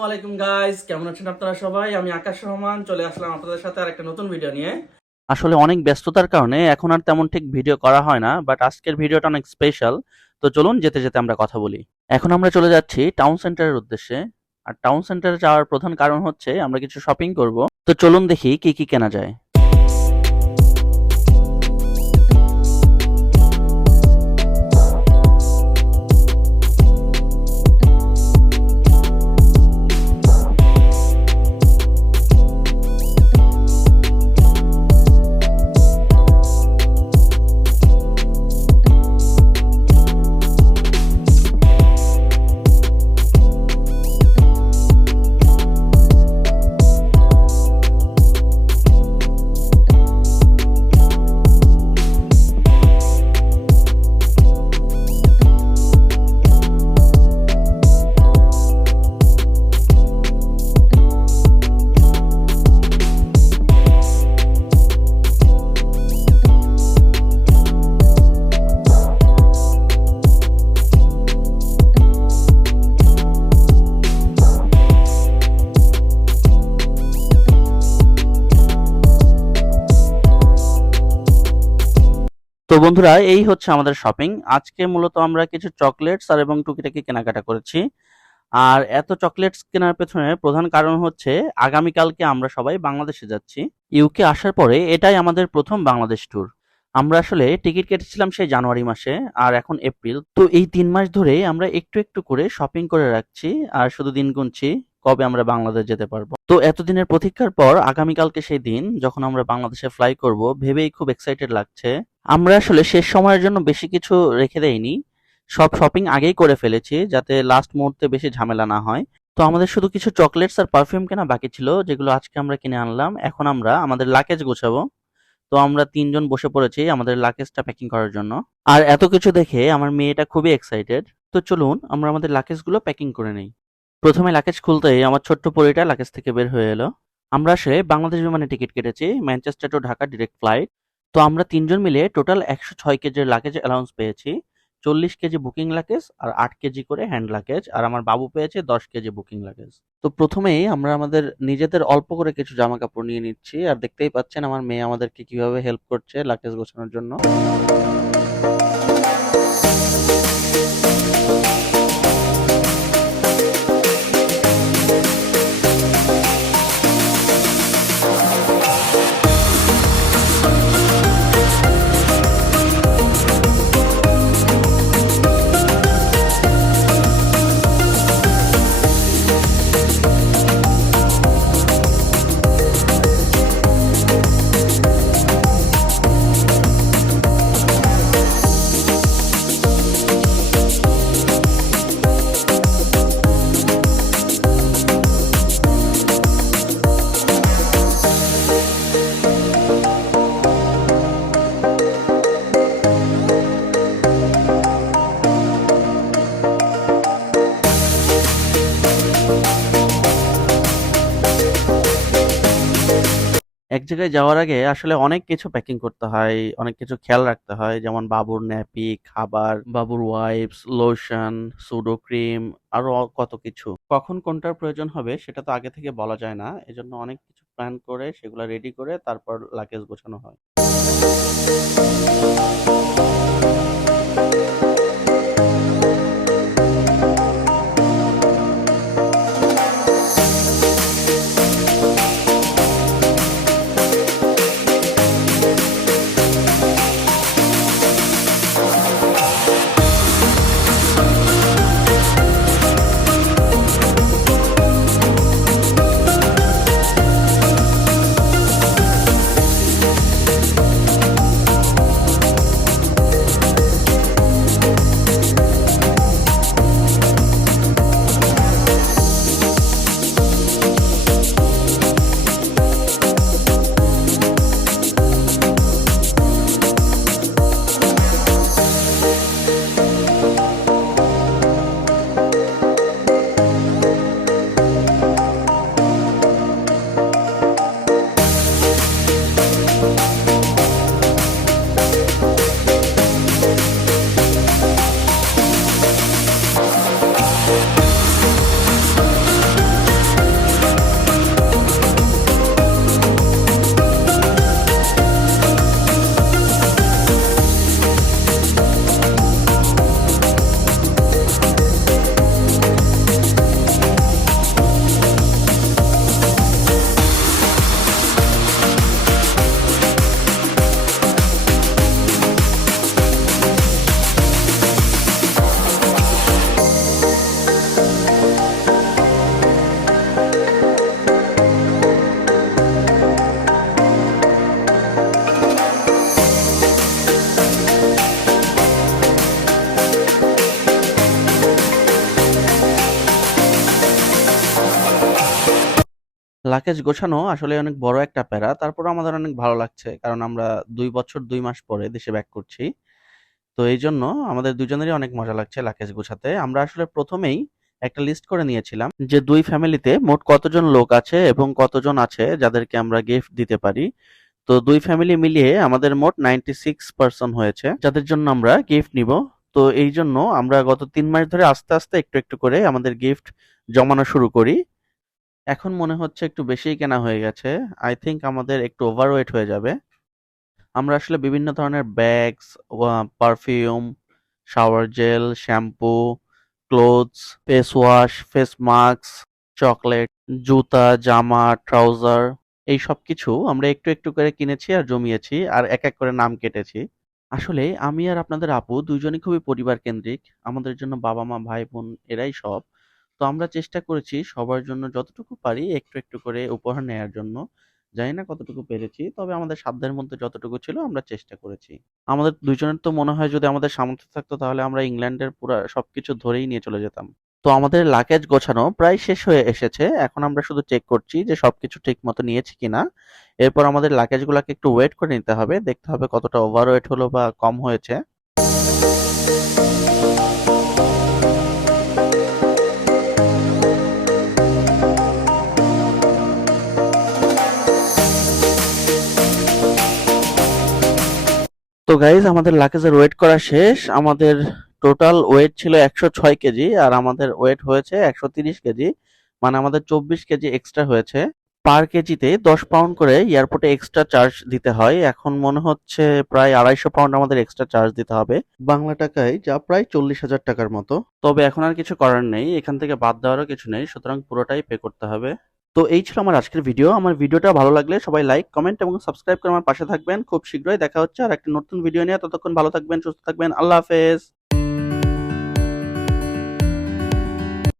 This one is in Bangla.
ওয়ালাইকুম গাইস, কেমন আছেন আপনারা সবাই? আমি আকাশ রহমান চলে আসলাম আপনাদের সাথে আরেকটা নতুন ভিডিও নিয়ে। আসলে অনেক ব্যস্ততার কারণে এখন আর তেমন ঠিক ভিডিও করা হয় না, বাট আজকের ভিডিওটা অনেক স্পেশাল। তো চলুন যেতে যেতে আমরা কথা বলি। এখন আমরা চলে যাচ্ছি টাউন সেন্টারের উদ্দেশ্যে। আর টাউন সেন্টারে যাওয়ার প্রধান কারণ হচ্ছে আমরা কিছু শপিং করব। তো চলুন দেখি কি কি কেনা যায়। তো বন্ধুরা, এই হচ্ছে আমাদের শপিং। আজকে মূলত আমরা কিছু চকলেটস আর এবং টুকিটাকি কেনাকাটা করেছি। আর এত চকলেটস কেনার পেছনে প্রধান কারণ হচ্ছে আগামীকালকে আমরা সবাই বাংলাদেশে যাচ্ছি। ইউকে আসার পরে এটাই আমাদের প্রথম বাংলাদেশ ট্যুর। আমরা আসলে টিকিট কেটেছিলাম সেই জানুয়ারি মাসে, আর এখন এপ্রিল। তো এই ৩ মাস ধরে আমরা একটু একটু করে শপিং করে রাখছি আর শুধু দিন গুনছি কবে আমরা বাংলাদেশ যেতে পারবো। তো এতদিনের প্রতীক্ষার পর আগামীকালকে সেই দিন যখন আমরা বাংলাদেশে ফ্লাই করব, ভেবেই খুব এক্সাইটেড লাগছে। আমরা আসলে শেষ সময়ের জন্য বেশি কিছু রেখে দেইনি, সব শপিং আগেই করে ফেলেছি যাতে লাস্ট মুহূর্তে বেশি ঝামেলা না হয়। তো আমাদের শুধু কিছু চকলেটস আর পারফিউম কেনা বাকি ছিল, যেগুলো আজকে আমরা কিনে আনলাম। এখন আমরা আমাদের লাগেজ গোছাবো। তো আমরা ৩ জন বসে পড়েছি আমাদের লাগেজটা প্যাকিং করার জন্য। আর এত কিছু দেখে আমার মেয়েটা খুবই এক্সাইটেড। তো চলুন আমরা আমাদের লাগেজগুলো প্যাকিং করে নেই। প্রথমে লাগেজ খুলতেই আমার ছোট্ট পরিটা লাগেজ থেকে বের হয়ে এলো। আমরা আসলে বাংলাদেশ বিমানে টিকিট কেটেছি, Manchester to Dhaka direct flight. তো আমরা ৩ জন মিলে টোটাল ১০৬ কেজির লাগেজ অ্যালাউন্স পেয়েছি। ৪০ কেজি বুকিং লাগেজ আর ৮ কেজি করে হ্যান্ড লাগেজ, আর আমার বাবু পেয়েছে ১০ কেজি বুকিং লাগেজ। তো প্রথমেই আমরা আমাদের নিজেদের অল্প করে কিছু জামা কাপড় নিয়ে নিচ্ছি, আর দেখতেই পাচ্ছেন আমার মেয়ে আমাদেরকে কিভাবে হেল্প করছে লাগেজ গোছানোর জন্য। এক জায়গায় যাওয়ার আগে আসলে অনেক কিছু প্যাকিং করতে হয়, অনেক কিছু খেয়াল রাখতে হয়, যেমন বাবুর ন্যাপি, খাবার, বাবুর ওয়াইপস, লোশন, সুডো ক্রিম, আরো কত কিছু। কখন কোনটার প্রয়োজন হবে সেটা তো আগে থেকে বলা যায় না, এজন্য অনেক কিছু প্ল্যান করে সেগুলো রেডি করে তারপর লাগেজ গোছানো হয়। লাগেজ গোছানো আসলে অনেক বড় একটা প্যারা। তারপরেও আমাদের অনেক ভালো লাগছে। কারণ আমরা ২ বছর ২ মাস পরে দেশে ব্যাক করছি। তো এইজন্য আমাদের দুজনেরই অনেক মজা লাগছে লাগেজ গোছাতে। আমরা আসলে ১ম এই একটা লিস্ট করে নিয়েছিলাম যে ২ ফ্যামিলিতে মোট কতজন লোক আছে এবং কতজন আছে যাদেরকে আমরা গিফট দিতে পারি। তো ২ ফ্যামিলি মিলিয়ে আমাদের মোট 96 পারসন হয়েছে, যাদের জন্য আমরা গিফট নিব। তো এইজন্য আমরা গত ৩ মাস ধরে আস্তে, আস্তে একটু করে আমাদের গিফট জমানো শুরু করি। এখন মনে হচ্ছে একটু বেশিই কেনা হয়ে গেছে। I think আমাদের একটু ওভারওয়েট হয়ে যাবে। আমরা আসলে বিভিন্ন ধরনের bags, perfume, shower gel, shampoo, clothes, face wash, face mask, chocolate, জুতা, জামা, ট্রাউজার এই সবকিছু আমরা একটু করে কিনেছি আর জমিয়েছি আর এক করে নাম কেটেছি। আসলে আমি আর আপনাদের আপু ২ জনই খুবই পরিবার কেন্দ্রিক। আমাদের জন্য বাবা-মা, ভাই-বোন এরাই সব। তো আমরা চেষ্টা করেছি সবার জন্য যতটুকু পারি একটু করে উপহার নেয়ার জন্য। জানি না কতটুকু পেরেছি। তবে আমাদের সাধ্যের মধ্যে যতটুকু ছিল আমরা চেষ্টা করেছি। আমাদের ২ জনের তো মনে হয় যদি আমাদের সামর্থ্য থাকতো তাহলে আমরা ইংল্যান্ডের পুরা সবকিছু ধরেই নিয়ে চলে যেতাম। তো আমাদের লাগেজ গোছানো প্রায় শেষ হয়ে এসেছে। এখন আমরা শুধু চেক করছি যে সবকিছু ঠিকমতো নিয়েছি কিনা। এরপর আমাদের লাগেজগুলাকে একটু ওয়েট করে নিতে হবে। দেখতে হবে কতটা ওভারওয়েট হলো বা কম হয়েছে। তো গাইজ আমাদের লাগেজের ওয়েট করা শেষ। আমাদের টোটাল ওয়েট ছিল ১০৬ কেজি আর আমাদের ওয়েট হয়েছে ১৩০ কেজি। মানে আমাদের ২৪ কেজি এক্সট্রা হয়েছে। পার কেজিতে ১০ পাউন্ড করে এয়ারপোর্টে এক্সট্রা চার্জ দিতে হয়। এখন মনে হচ্ছে প্রায় ২৫০ পাউন্ড আমাদের এক্সট্রা চার্জ দিতে হবে। বাংলা টাকায় যা প্রায় ৪০,০০০ টাকার মতো। তবে এখন আর কিছু করার নেই। এখান থেকে বাদ দেওয়ারও কিছু নেই। সুতরাং পুরোটাই পে করতে হবে। তো এই ছিল আমার আজকের ভিডিও। আমার ভিডিওটা ভালো লাগলে সবাই লাইক, কমেন্ট এবং সাবস্ক্রাইব করে আমার পাশে থাকবেন। খুব শীঘ্রই দেখা হচ্ছে আর একটা নতুন ভিডিও নিয়ে। ততক্ষণ ভালো থাকবেন, সুস্থ থাকবেন। আল্লাহ হাফেজ।